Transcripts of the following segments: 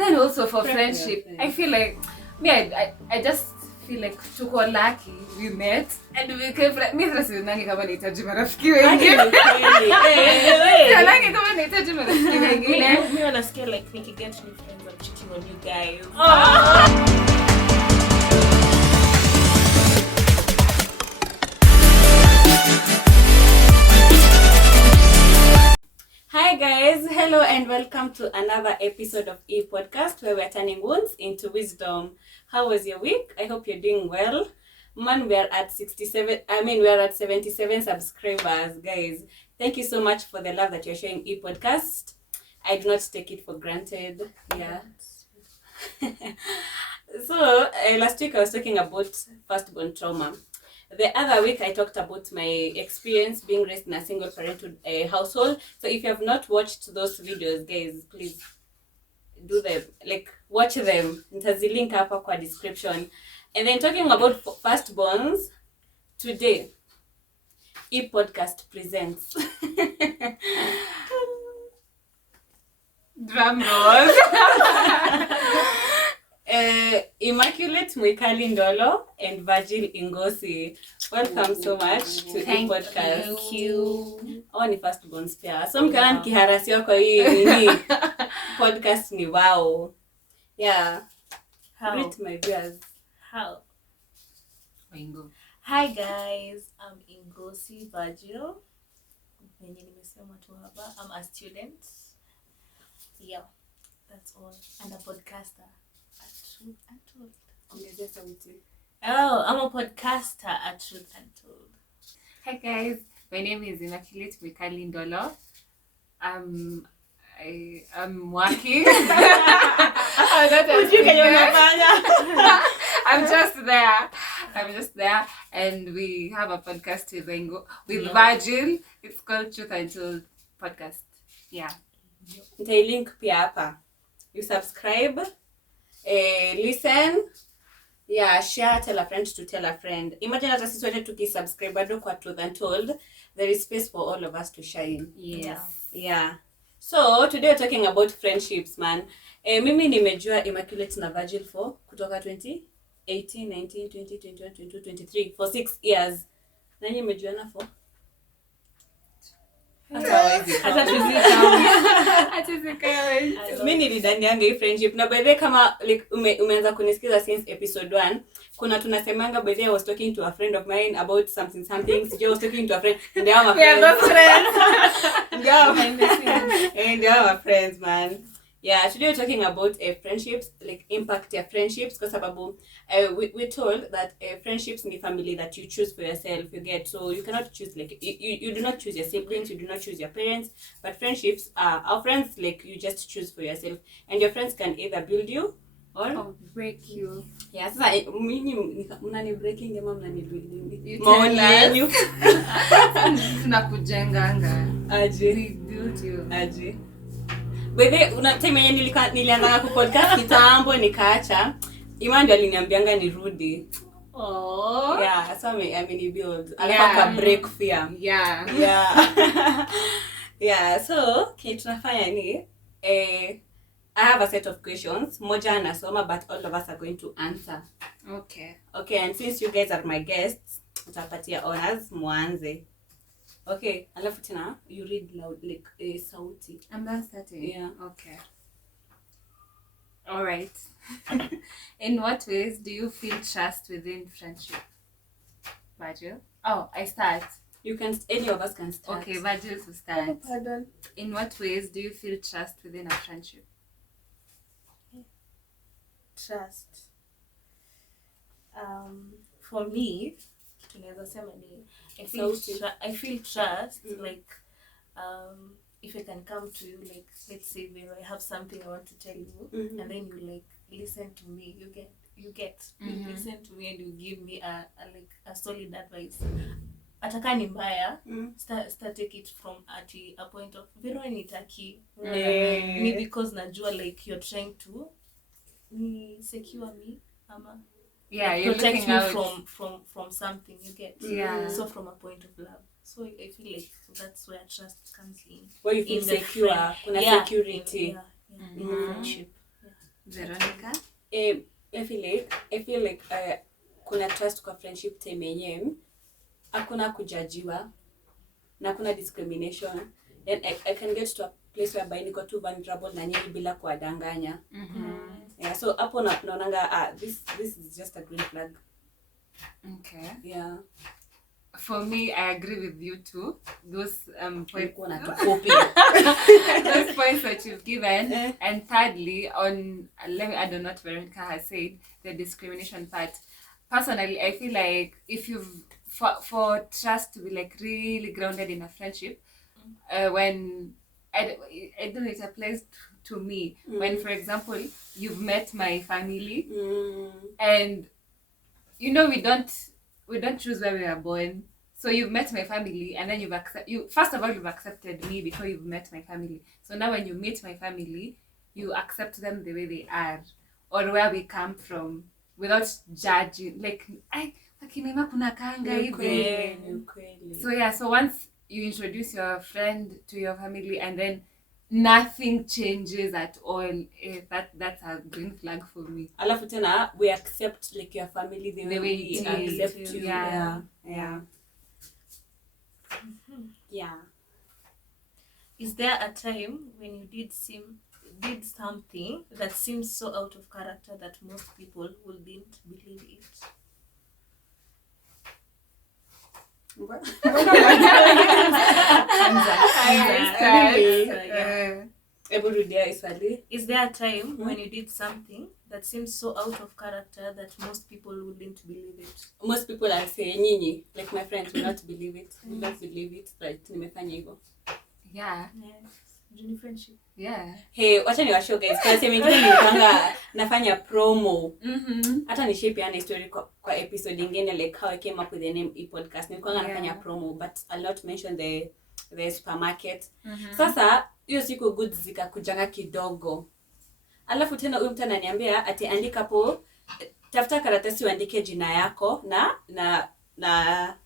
And then also for friendship, I feel like I just feel like tuko lucky we met and we came from mimi sasa nani kama nahitaji marafiki wengine. Nani kama nahitaji marafiki wengine. Mimi wanasikia like nikiget new friends I'm cheating on you guys. Hi guys, hello and welcome to another episode of E-Podcast where we're turning wounds into wisdom. How was your week? I hope you're doing well. Man, we are at 77 subscribers, guys. Thank you so much for the love that you're showing E-Podcast. I do not take it for granted. Yeah. So, last week I was talking about firstborn trauma. The other week I talked about my experience being raised in a single parenthood household. So if you have not watched those videos, guys, please do them. Like, watch them. Nitazilink hapa kwa description. And then talking about firstborns, today, E-Podcast presents drum roll. Immaculate, Mwikali and Virgil Ingosi. Welcome so much to E-Podcast. Thank you. Oh, ni firstborns pia. So mkiwa nikiharasiwa kwa hii nini podcast ni wow. Yeah. Greet my viewers. How? Wingo. Hi guys, I'm Ingosi Virgil. Venye nimesema tu hapa, I'm a student. Yeah, that's all. And a podcaster at Truth Untold. Ongezea sauti. Oh, I'm a podcaster at Truth Untold. Hi guys, my name is Immaculate Mwikali Ndolo. I'm working. I'm just there, and we have a podcast with Virgil. It's called Truth Untold podcast. Yeah. Nitailink pia hapa. You subscribe, listen, yeah, share, tell a friend to tell a friend. Imagine hata sisi wote tukisubscribe bado kwa Truth Untold, there is space for all of us to shine. Yes. Yeah. So today we're talking about friendships, man. Mimi nimejua Immaculate na Virgil for kutoka 2018, 19, 20, 21, 22, 23 for 6 years. Nani imejuana for? Mimi nilidanianga hii friendship na by the way kama like umeanza kunisikiza since episode 1 kuna tunasemanga by the way I was talking to a friend of mine about something sijui I was talking to a friend and they are my friends. And they are my friends, man. Yeah, today we're talking about friendships, like impact your friendships, because we're told that friendships in the family that you choose for yourself, you get. So you cannot choose, like, you do not choose your siblings, you do not choose your parents, but friendships are, our friends, like, you just choose for yourself. And your friends can either build you or break you. Yeah, sasa mnani breaking ama mnani building? You tell us. Tunakujenganga. Aje. We build you. Aje. Bebe una time yenye nilianza ku podcast kitambo nikaacha. Ima ndio aliniambianga nirudi. Oh. Yeah, so I mean build. Alipaka break fear. Yeah. Yeah. Yeah, so tunafanya ni I have a set of questions. Moja anasoma but all of us are going to answer. Okay. Okay, and since you guys are my guests, utapatia honors mwanze. Okay, alafu tena you read loud like sauti. I'm done starting. Yeah. Okay. All right. In what ways do you feel trust within friendship? Virgil? Oh, I start. You can, any of us can start. Okay, Virgil to start. Oh, pardon. In what ways do you feel trust within a friendship? Trust. For me, tunaweza sema ni I feel trust like if I can come to you, like let's say when I have something I want to tell you, and then you like listen to me, you listen to me and you give me a solid advice. Ataka ni mbaya, start take it from at a point of vero nitaki me because najua like you're trying to secure me ama you're protect me out from something, you get. So from a point of love, so I feel like that's where trust comes in. Where you feel secure, kuna security in the friendship. Veronica? I feel like kuna trust kwa friendship time yenyewe. Hakuna kujajiwa na hakuna discrimination. Then I can get to a place whereby niko too vulnerable na nyinyi bila kuwadanganya. Yeah, so hapo naonanga this is just a green flag. Okay. Yeah. For me, I agree with you too. Those points those points that you've given. And thirdly, let me add on what Veronica has said, the discrimination part. Personally, I feel like if you've for trust to be like really grounded in a friendship, when I don't know, it applies to me. When, for example, you've met my family, and you know we don't choose where we are born. So you've met my family, and then first of all you've accepted me before you've met my family. So now when you meet my family, you accept them the way they are or where we come from without judging. Like kuna kanga hivi. So yeah, so once you introduce your friend to your family and then nothing changes at all, that's a green flag for me. Alafu tena we accept like your family the way we accept you. Yeah. Yeah. Is there a time when you did something that seems so out of character that most people wouldn't believe it? What? Is there a time when you did something that seems so out of character that most people wouldn't believe it? Most people are saying nyinyi, like my friends will not believe it. Will not believe it, right? Nimefanya hivyo. Yeah. Juni friendship. Yeah. Hey, wacha ni washow guys. Kwa sema mimi nilipanga nafanya promo. Hata ni shape yana story kwa episode nyingine like how I came up with the name e-podcast. Nilikuwa nafanya promo but I'll not mention the supermarket. Sasa hiyo siku goods zikakujanga kidogo. Alafu tena huyu mtu ananiambia ati andika hapo, tafuta karatasi uandike jina yako na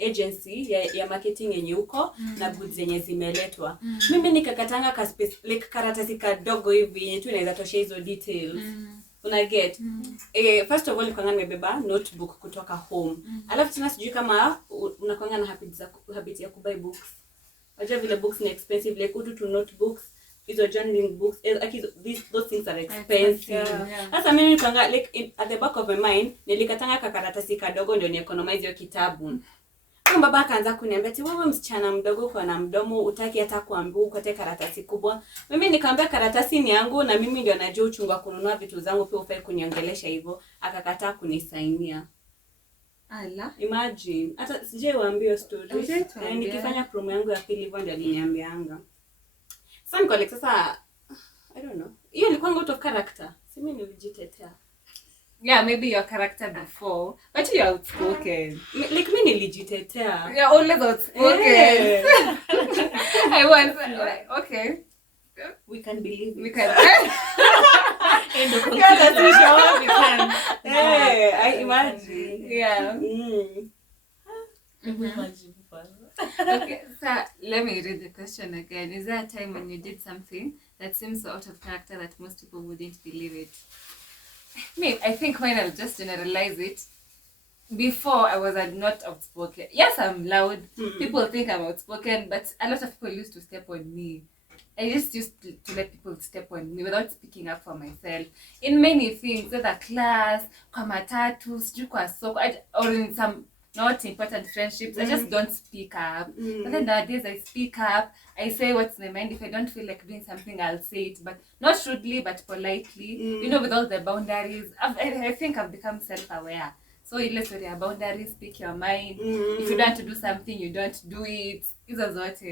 agency ya marketing yenye uko na goods zenye zimeletwa. Mimi nikakatanga like karatasi kadogo hivi yenye tu inaweza tosha hizo details. Una get? First of all nilikuwa nimebeba notebook kutoka home. Alafu tena sijui kama unakuanga na habit ya kubuy books. Unajua vile books ni expensive, like to notebooks, hizo journaling books, those things are expensive. Sasa mimi nilikuanga like at the back of my mind nilikatanga kakaratasi kadogo ndio ni economize hiyo kitabu. Kama baba akaanza kuniambia ati wewe msichana mdogo kwa na mdomo utaki hata kuambiwa ukote karatasi kubwa. Mimi nikamwambia karatasi ni yangu na mimi ndio najua uchungu kununua vitu zangu, pia ufai kuniongelesha hivyo. Akakataa kunisainia. Ala. Imagine. Hata sije waambie story. Nikifanya promo yangu ya pili hivyo ndio aliniambianga. Sasa niko like sasa I don't know. Hiyo ilikuwa out of character. Simi nilijitetea. Yeah, maybe your character before, but you're outspoken. Like me nilijitetea. You're always outspoken. I was okay. We can believe it. We can. In the conclusion, we can. Hey, I imagine. Yeah. Imagine. Okay, so let me read the question again. Is there a time when you did something that seems so out of character that most people wouldn't believe it? Me, I think when I'll just generalize it. Before I was not outspoken. Yes, I'm loud. People think I'm outspoken, but a lot of people used to step on me. I just used to let people step on me without speaking up for myself. In many things, whether class, kwa matatu, sijui kwa soko, or in some not important friendships, I just don't speak up. But then nowadays I speak up, I say what's in my mind. If I don't feel like doing something, I'll say it, but not rudely, but politely. You know, with all the boundaries. I think I've become self-aware. So let's say your boundaries, speak your mind. If you don't want to do something, you don't do it. Hizo zote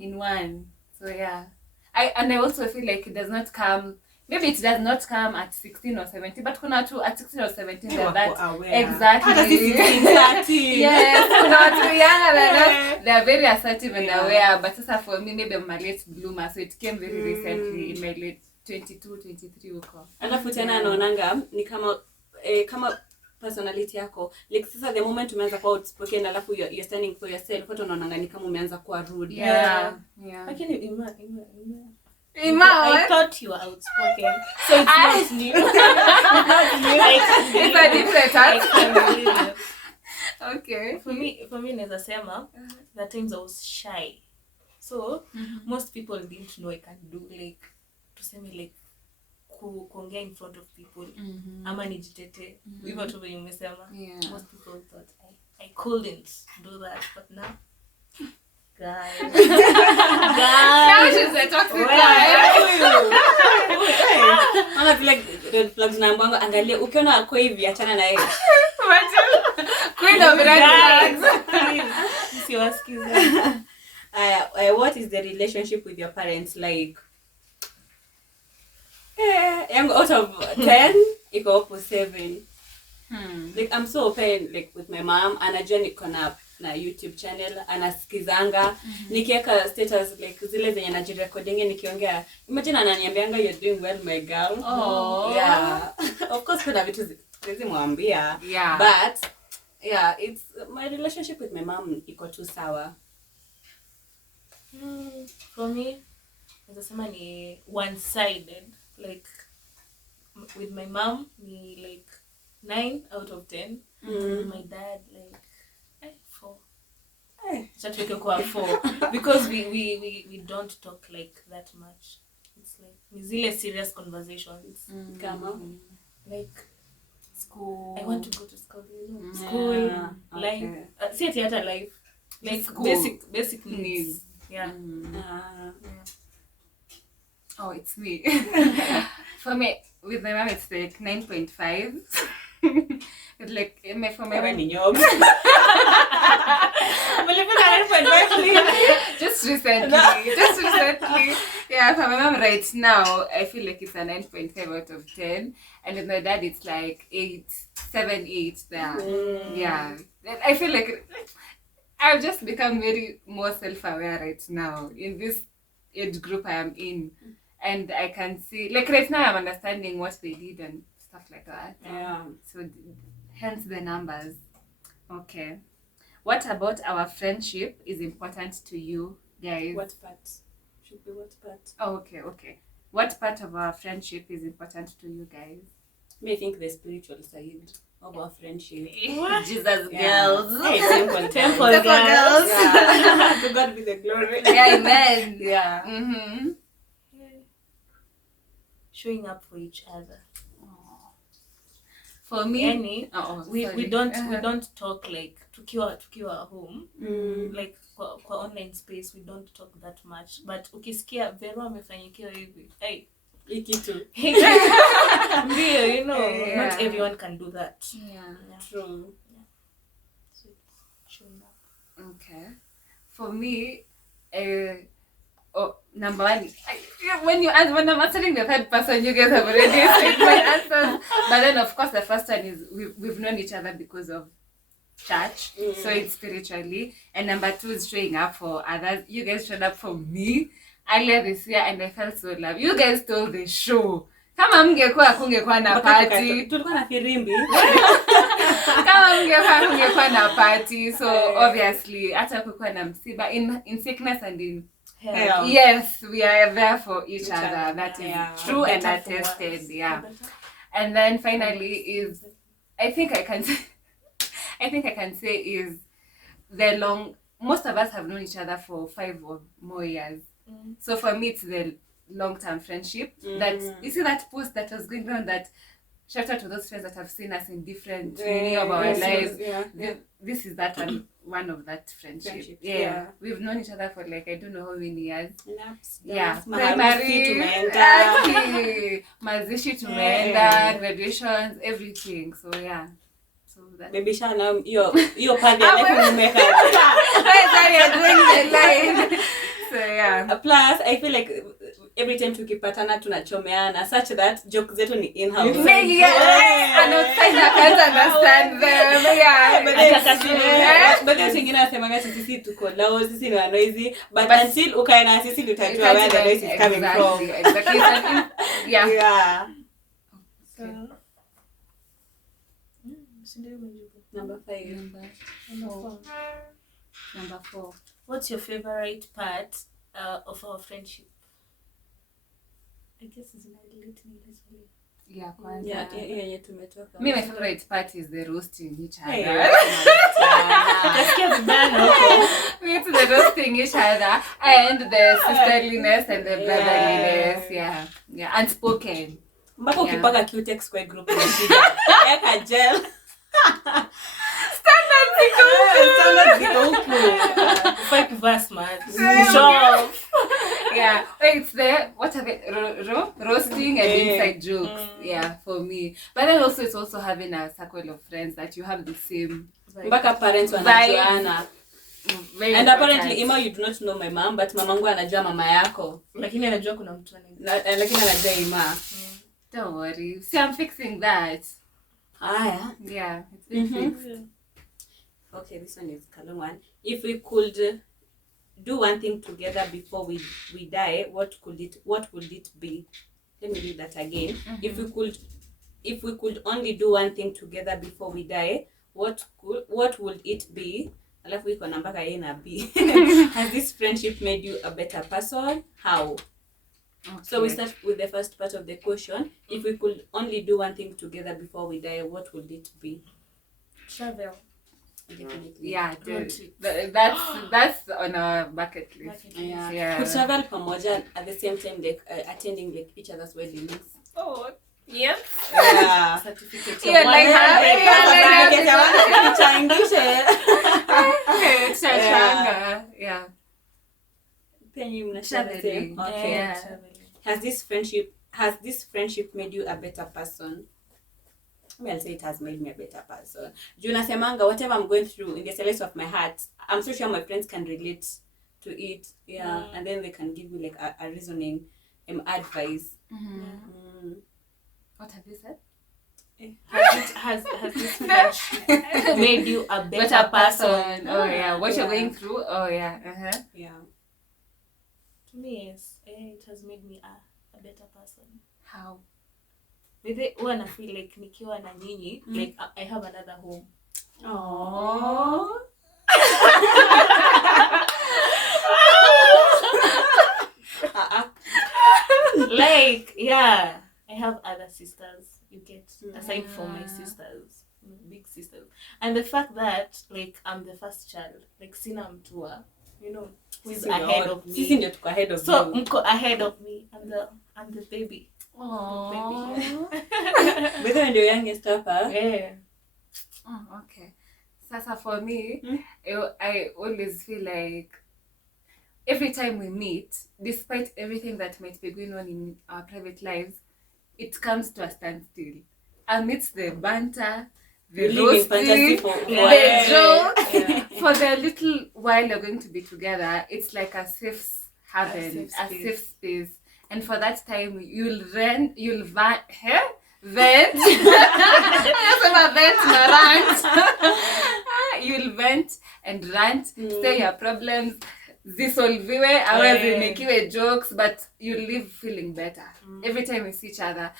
in one. So yeah. I also feel like it does not come, maybe it does not come at 16 or 17, but kuna watu at 16 or 17 they're that aware. Exactly. Hata 16, 30. Yes, kuna watu younger than us, they are very assertive and aware, but sasa for me maybe I'm a late bloomer, so it came very recently in my late 22, 23 huko. Alafu tena naonanga ni kama personality yako, like sasa the moment umeanza kuwa outspoken alafu you're standing for yourself, watu wanaonanga ni kama umeanza kuwa rude. Yeah. Lakini I thought you were outspoken, so it's not new. It's a different I can't believe it. Okay. For me naweza sema that times I was shy, so most people didn't know I can do like tuseme like kuongea in front of people ama nijitete hivyo tu venye umesema. Most people thought I couldn't do that, but now guys Now she's a toxic guy. Mama vile red flags na mbongo, angalia ukiona ako hivi achana na yeye. Queen of red flags. Siwasikiza. What is the relationship with your parents like? Yangu out of 10 iko hapo 7. Like I'm so open like with my mom, anajua niko na YouTube channel, anasikizanga nikiweka status like zile zenye najirecording nikiongea, imagine ananiambianga you're doing well my girl. Yeah. Of course kuna vitu zimwambia, but yeah, it's my relationship with my mom iko tu sawa. For me nasema ni one-sided, like with my mom ni like 9 out of 10. My dad like 4. Chatuweke kwa 4 because we don't talk like that much. It's like ni zile serious conversations kama like school. I want to go to school, you know. School, life. See it at life. Like school. Basic needs. Yeah. Oh, it's me. For me, with my mom, it's like 9.5. It's like for my mom. Just recently. Yeah, for my mom right now, I feel like it's a 9.5 out of 10. And with my dad, it's like 7, 8 there. Yeah. I feel like I've just become very more self-aware right now in this age group I am in. And I can see, like right now I'm understanding what they did and stuff like that. Yeah. So hence the numbers. Okay. What about our friendship is important to you guys? What part? Should be what part? Oh, okay. What part of our friendship is important to you guys? I think the spiritual side of our friendship. Jesus girls. Hey, temple girls. Yeah. To God be the glory. Yeah, amen. Yeah. Showing up for each other. For me, yani, we don't talk like tukiwa home. Like kwa online space we don't talk that much, but ukisikia Vero amefanyikiwa hivi, hey, ikitu ndio, you know, not everyone can do that. Yeah. True. So showing up. Okay. For me, number one, when I'm answering the third person, you guys have already said my answers. But then, of course, the first one is we've known each other because of church, so it's spiritually. And number 2 is showing up for others. You guys showed up for me earlier this year, and I felt so loved. You guys stole the show. Kama kungekuwa na party. Tulikuwa na firimbi. Kama kungekuwa na party, so obviously hata kungekuwa na msiba in sickness and in health. Yes, we are there for each other. That is true and attested. Yeah. And then finally is I think I can say is most of us have known each other for 5 or more years. So for me it's the long-term friendship that you see that post that was going on, that shout out to those friends that have seen us in different meaning of our lives. This is that one of that friendship. Yeah. We've known each other for like I don't know how many years. Primary mazishi tumeenda, graduations, everything. So yeah. So that maybe shana hiyo pande yake nimeka. So yeah. Plus I feel like every time tukipatana tunachomeana such that joke zetu ni in house. And outside I can't understand them. But then singine asemanga sisi tuko low, sisi ni noisy, but until ukae na sisi utajua where the noise is coming from. Exactly. Yeah. So Number 5. Number 4. What's your favorite part of our friendship? I guess it's in a relate me as well. Yeah, kwanza. Yeah, tumetoka. Me, my favorite part is the roasting each other. Hey, Nasikia vibaya huko. Me, it's the roasting each other and the sisterliness and the brotherliness. Yeah, unspoken. Mpaka ukipaka Q-Tex kwa group ya shida. Eka gel. Standard ziko huku. Five verse man. Yeah, it's the what are they roasting and inside jokes. Yeah, for me. But then also it's also having a circle of friends that you have the same. Mpaka parents wanajuana. And apparently Ima, you do not know my mom, but mamangu anajua mama yako. Lakini anajua kuna mtu lakini anajua Ima. Don't worry. See, I'm fixing that. Yeah, it's been fixed. Okay, this one is a long one. If we could do one thing together before we die, what would it be? Let me read that again. If we could only do one thing together before we die, what would it be? Alafu iko namba ka A na B. Has this friendship made you a better person? How? Okay. So we start with the first part of the question. If we could only do one thing together before we die, what would it be? Travel. Definitely. Yeah, that's on our bucket list. Yeah. Could travel pamoja at the same time, like attending like each other's weddings. Oh, yeah. Yeah. Certificate. Yeah, like yeah. Traveling. Okay. Yeah. Has this friendship made you a better person? I'll say it has made me a better person. Juna Semanga, whatever I'm going through in the silence of my heart, I'm so sure my friends can relate to it. Yeah. And then they can give me like a reasoning advice. What have you said? Has this friendship made you a better person? Oh yeah. What you're going through? Oh yeah. Yeah. To me, yes, it has made me a better person. How? Maybe when I feel like nikiwa na nyinyi, like I have another home. Aww. Like, yeah, I have other sisters, you get, aside from my sisters, big sisters. And the fact that, like, I'm the first child, like, sina mtua, you know, who's ahead of me. Sisi ndio tuko ahead of so, you. mko ahead of me. I'm the baby. Aww. But then the youngest hapa. Yeah. Oh, okay. Sasa for me, I always feel like every time we meet, despite everything that might be going on in our private lives, it comes to a standstill. Amidst the banter, the roasting, the jokes, for the little while you're going to be together, it's like a safe haven, a safe space. And for that time, you'll vent, you'll vent and rant, say your problems, zisolviwe, nikiwe jokes, but you'll leave feeling better. Every time we see each other.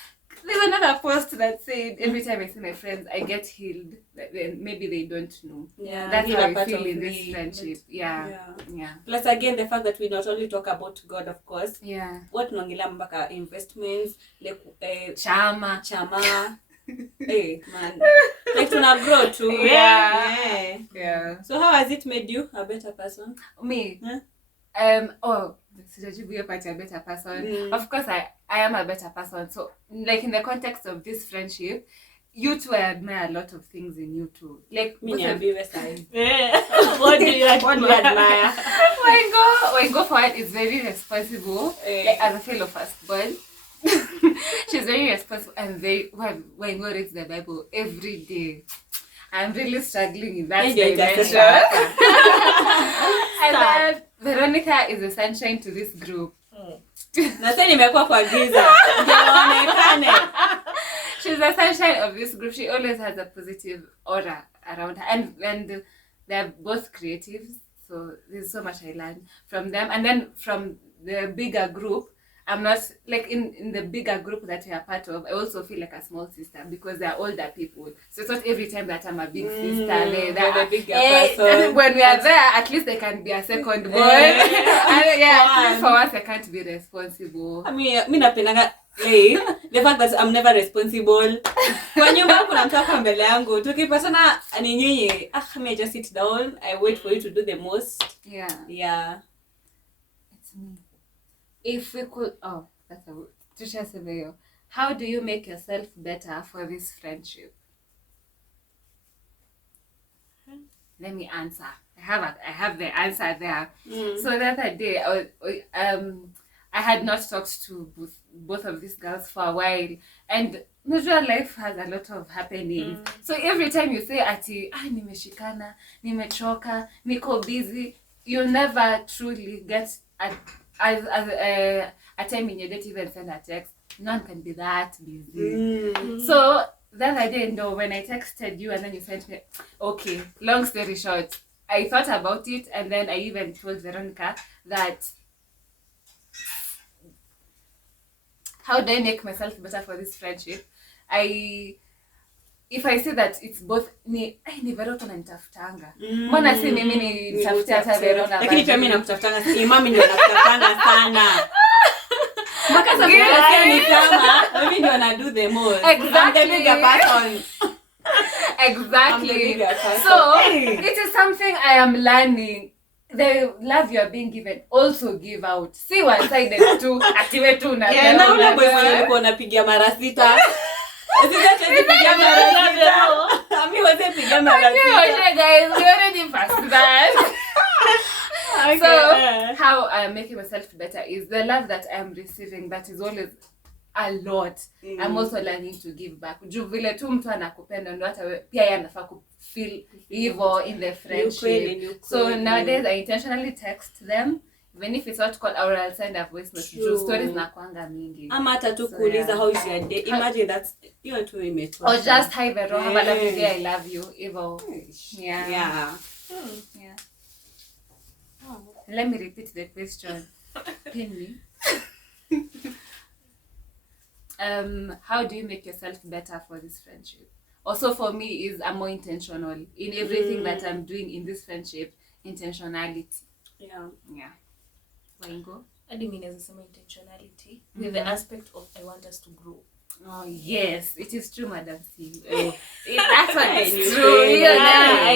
There's another post that said, every time I see my friends, I get healed. Maybe they don't know. Yeah, that's how I feel in this friendship. Yeah. Plus again, the fact that we not only talk about God, of course. Yeah. What nongila mbaka investments, like chama. Hey man, like tuna grow too. Yeah. So how has it made you a better person? Me? Sijajibu hiyo part ya better person. Of course I am a better person. So like in the context of this friendship, you two, I admire a lot of things in you too. Like what do you admire? Wengo for it is very responsible. Like as a fellow firstborn. She's very responsible and Wengo reads the Bible every day. I'm really struggling in that dimension. And then Veronica is the sunshine to this group. Nasa nimekuwa kwa giza. Ndio She's the sunshine of this group. She always has a positive aura around her. And they're both creatives. So there's so much I learned from them. And then from the bigger group, I'm not like in the bigger group that we are part of. I also feel like a small sister because they're older people. So it's not every time that I'm a big sister. They're the bigger person. When we are there, at least they can be a second boy. And for once I can't be responsible. I mean, napendanga the fact that I'm never responsible. Kwa nyumba kuna mtu hapa mbele yangu. Tukipatana ni nyinyi. Me just sit down. I wait for you to do the most. Yeah. It's me. If we could, that's a word. How do you make yourself better for this friendship? Let me answer. I have the answer there. So the other day, I had not talked to both of these girls for a while, and natural life has a lot of happenings. So every time you say ati nimeshikana, nimechoka, niko busy, you'll never truly get a time in your day to even send a text. No one can be that busy. So the other day, when I texted you and then you sent me, okay, long story short, I thought about it, and then I even told Veronica that how do I make myself better for this friendship? If I say that it's both ni Veronica nanitafutanga. Mbona si mimi nitafutia hata Veronica. Lakini pia mimi namtafutanga. Mimi ndio nakutafutanga sana. Mpaka sasa ni kama mimi ndio na do the most. Exactly. I'm the bigger person. Exactly. So it is something I am learning. The love you are being given, also give out. See one-sided too. Activate too. Na ule boy mwenye alikuwa anapigia mara sita. Pigia mara sita. Mimi wote pigia mara sita. Okay guys, we already passed that. Okay. So how I am making myself better is the love that I am receiving, that is always a lot. I'm also learning to give back. Juu vile tu mtu anakupenda ndio hata pia yeye anafaa ku feel evil in the friendship. So nowadays I intentionally text them, even if it's not called, or I'll send a voice note. Juu stories na kuanga mingi. Ama hata tu kuuliza how is your day. Imagine that hiyo tu imetosha. Or just hi Vero, have a lovely day, I love you. Evil. Yeah. Let me repeat the question. Pin me. How do you make yourself better for this friendship? Also for me is I'm more intentional in everything that I'm doing in this friendship. Intentionality. Yeah. Waingo? I didn't mean as a same intentionality with the aspect of I want us to grow. Oh yes, it is true, Madam C. That's what it's true.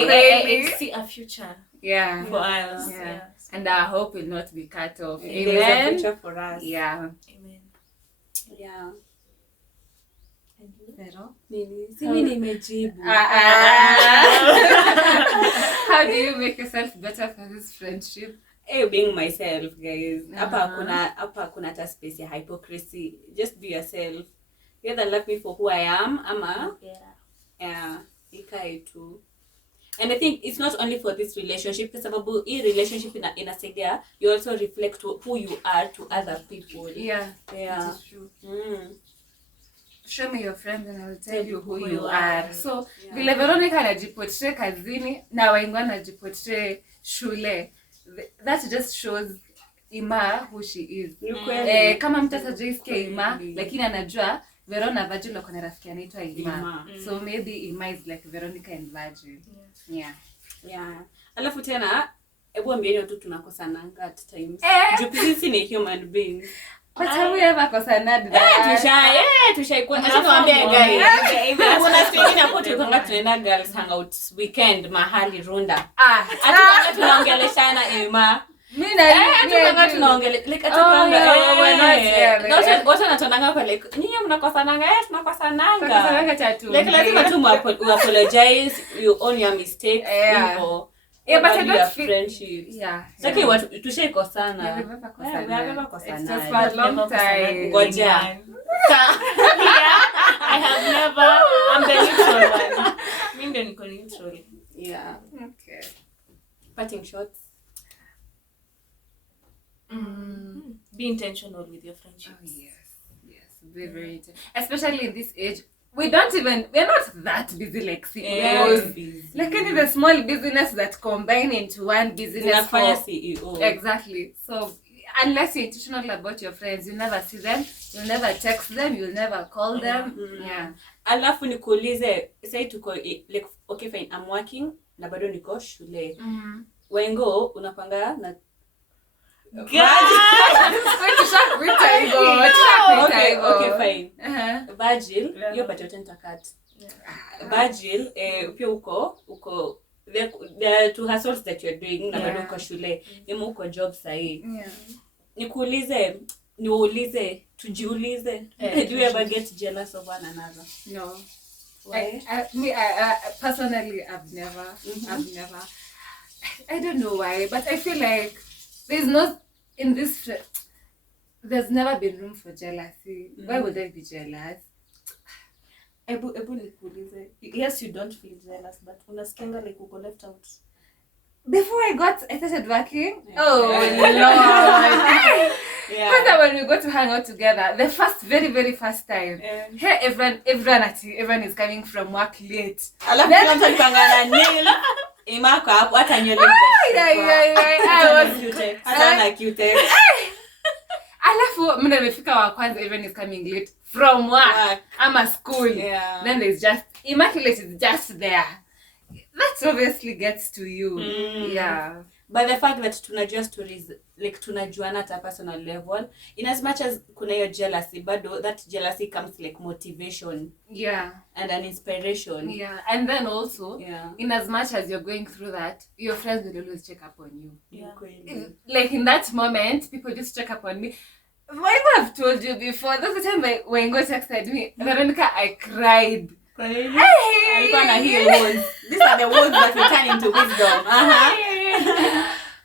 I see a future. For us. And our hope will not be cut off. Amen. There's a future for us. Amen. Pero? Simi nimejibu. How do you make yourself better for this friendship? Being myself, guys. Hapa kuna hata space ya hypocrisy. Just be yourself. You either love me for who I am, ama ikae tu. And I think it's not only for this relationship, kwa sababu hii relationship inasaidia you also reflect who you are to other people. It is true. Show me your friends and I will tell you who you are. So vile Veronica anajiportray kazini na Waingo anajiportray shule, that just shows Ima who she is. Kama mtu atajisikia Ima lakini anajua Vero na Virgil wako na rafiki anaitwa Ima. So maybe Ima is like Veronica and Virgil. Alafu tena hebu ambieni watu tunakosananga at times. Juu sisi ni human beings. But have we ever kosanad? Tushai kwa naambia guys. Kuna siku hapo tukanga tunaenda girls hangout weekend mahali Runda. Atukanga tunaongeleshana Ima. Mimi na tukanga tunaongelea like atukanga watu wanatonanga kwa like nyinyi mnakosananga tunakosananga tatu. Like lazima tu apologize, you own your mistakes. But I don't feel friendship. Okay, what tushaikosana. We've never kosana. We have never kosana. It's just for a long time. Ngoja. I have never. I'm the neutral one. Mimi ndio niko neutral. Okay. Parting shots. Be intentional with your friendships. Yes. Very, very intentional. Especially in this age. We're not that busy like CEOs. Like any the small business that combine into one business for CEO. Exactly. So unless you're intentional about your friends, you never see them, you'll never text them, you'll never call them. Yeah. Alafu nikuulize, say tuko like okay fine, I'm working na bado niko shule. Wengo unapanga na Okay fine. Virgil, hiyo but yote nitakat. Virgil, pia uko there to hustles that you're doing na bado uko shule. Nimo uko job sahi. Nikuulize, tujiulize, do you ever get jealous of one another? No. Why? I personally, I've never. I don't know why, but I feel like there's never been room for jealousy. Why would I be jealous? Ebu nikuulize. Yes, you don't feel jealous, but unasikianga like uko left out. Before I started working, Lord. Yeah. When we go to hang out together, the very, very first time, here everyone is coming from work late. Alafu kila mtu na nail. Imako hapo hata nywele. I was cute. Hata cute. Alafu mimi nimefika wa kwanza, everyone is coming late from work. I'm at school. Yeah. Then there's just Immaculate is just there. That obviously gets to you. Yeah. But the fact that tunajua stories, like tunajuana at a personal level, in as much as kuna hiyo jealousy, but that jealousy comes like motivation. Yeah. And an inspiration. Yeah. And then also, yeah, in as much as you're going through that, your friends will always check up on you. Yeah. Like in that moment, people just check up on me. Why have told you before? That's the time when Ingosi texted me, Veronica, I cried. Hey! Hey! These are the words that will turn into wisdom.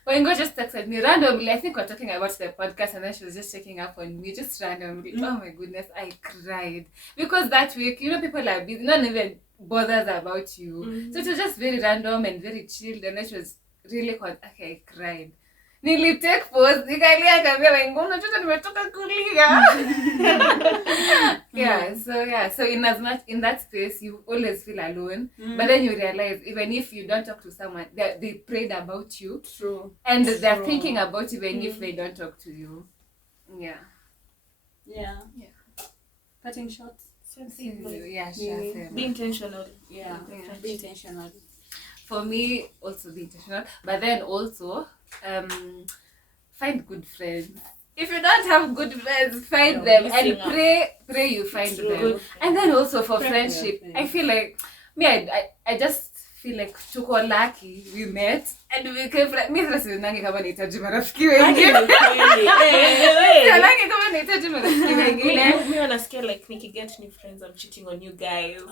When Ingo just texted me randomly, I think we're talking about the podcast, and then she was just checking up on me, just randomly. Oh my goodness, I cried. Because that week, people are busy, none even bothers about you. So it was just very random and very chilled, and then she was really okay, I cried. Nilitake pause, nikalia kaambia Wengo unajua nimetoka kulia. So in that space you always feel alone, but then you realize even if you don't talk to someone, they prayed about you. True. And they're thinking about you even if they don't talk to you. Yeah. Cutting shots. Be intentional. Yeah. Be intentional. For me, also be intentional, but then also find good friends. If you don't have good friends, find them and pray you find them. And then also for friendship, I feel like I just feel like tuko lucky we met and we became friends. Mimi sasa nangi kama nahitaji marafiki wengine. Nangi kama nahitaji marafiki wengine. Mimi wanasikia like nikiget new friends, I'm cheating on you guys.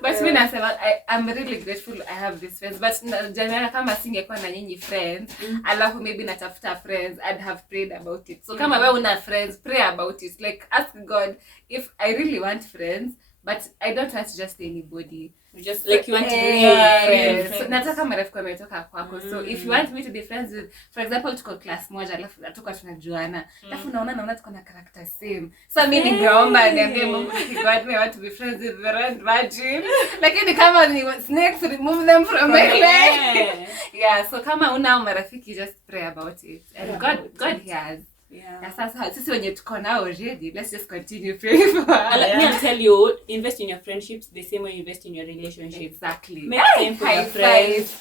But mimi nasema I'm really grateful I have these friends, but jana kama singekuwa na nyinyi friends, alafu maybe natafuta friends, I'd have prayed about it. So kama wewe una friends, pray about it. Like ask God if I really want friends, but I don't want just anybody. Just like you want to be friends. So nataka marafiki wametoka kwako. So if you want me to be friends with, for example, tuko class moja alafu tuko tunajuana. Alafu naona tuko na character same. So mimi ningeomba niambie Mungu, God, I want to be friends with Virgil. Lakini kama ni snakes, remove them from my life. Yeah, so kama una marafiki, just pray about it. And God hears. Yeah. Sasa sisi wenye tuko nao already, let's just continue praying for her. Let me tell you, invest in your friendships the same way you invest in your relationships. Exactly. Make time for your friends.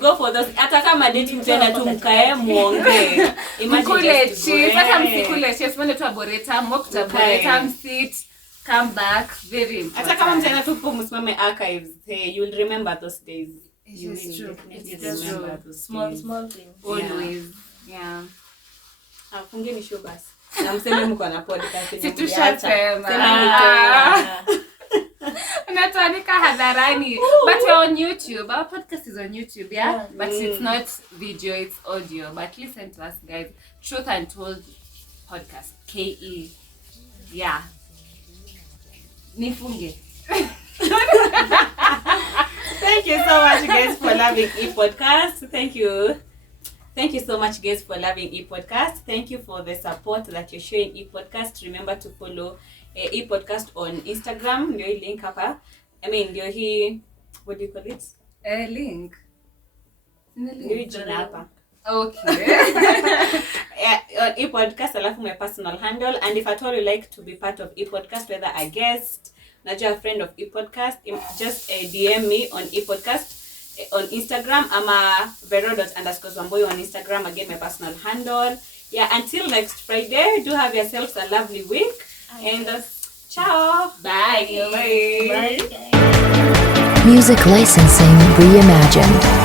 Go for those. Hata kama dating tena tu mkae muongee. Imagine just cheese. Hata msikule cheese, mwende tu arboretum, walk to arboretum, sit, come back. Very important. Hata kama mtana tu msimame archives, you will remember those days. It's true. It's true. Small things. Always. Yeah. Fungeni show basi. Na mseme mko na podcast. Situshasema. Unatuanika hadharani. But we're on YouTube. Our podcast is on YouTube, yeah? But it's not video, it's audio. But listen to us, guys. Truth Untold podcast. KE. Yeah. Nifunge. Thank you so much, guys, for loving e-podcast. Thank you so much, guys, for loving e-podcast. Thank you for the support that you're showing e-podcast. Remember to follow e-podcast on Instagram. Ndio link hapa. I mean, ndio hii, what do you call it? Link. Ni jina hapa. Okay. On e-podcast alafu my personal handle, and if at all you like to be part of e-podcast, whether a guest, not a friend of e-podcast, just DM me on e-podcast on Instagram. I'm a vero._wamboyo on Instagram, again my personal handle. Yeah, until next Friday, do have yourselves a lovely week. And ciao. Bye. Bye. Music licensing reimagined.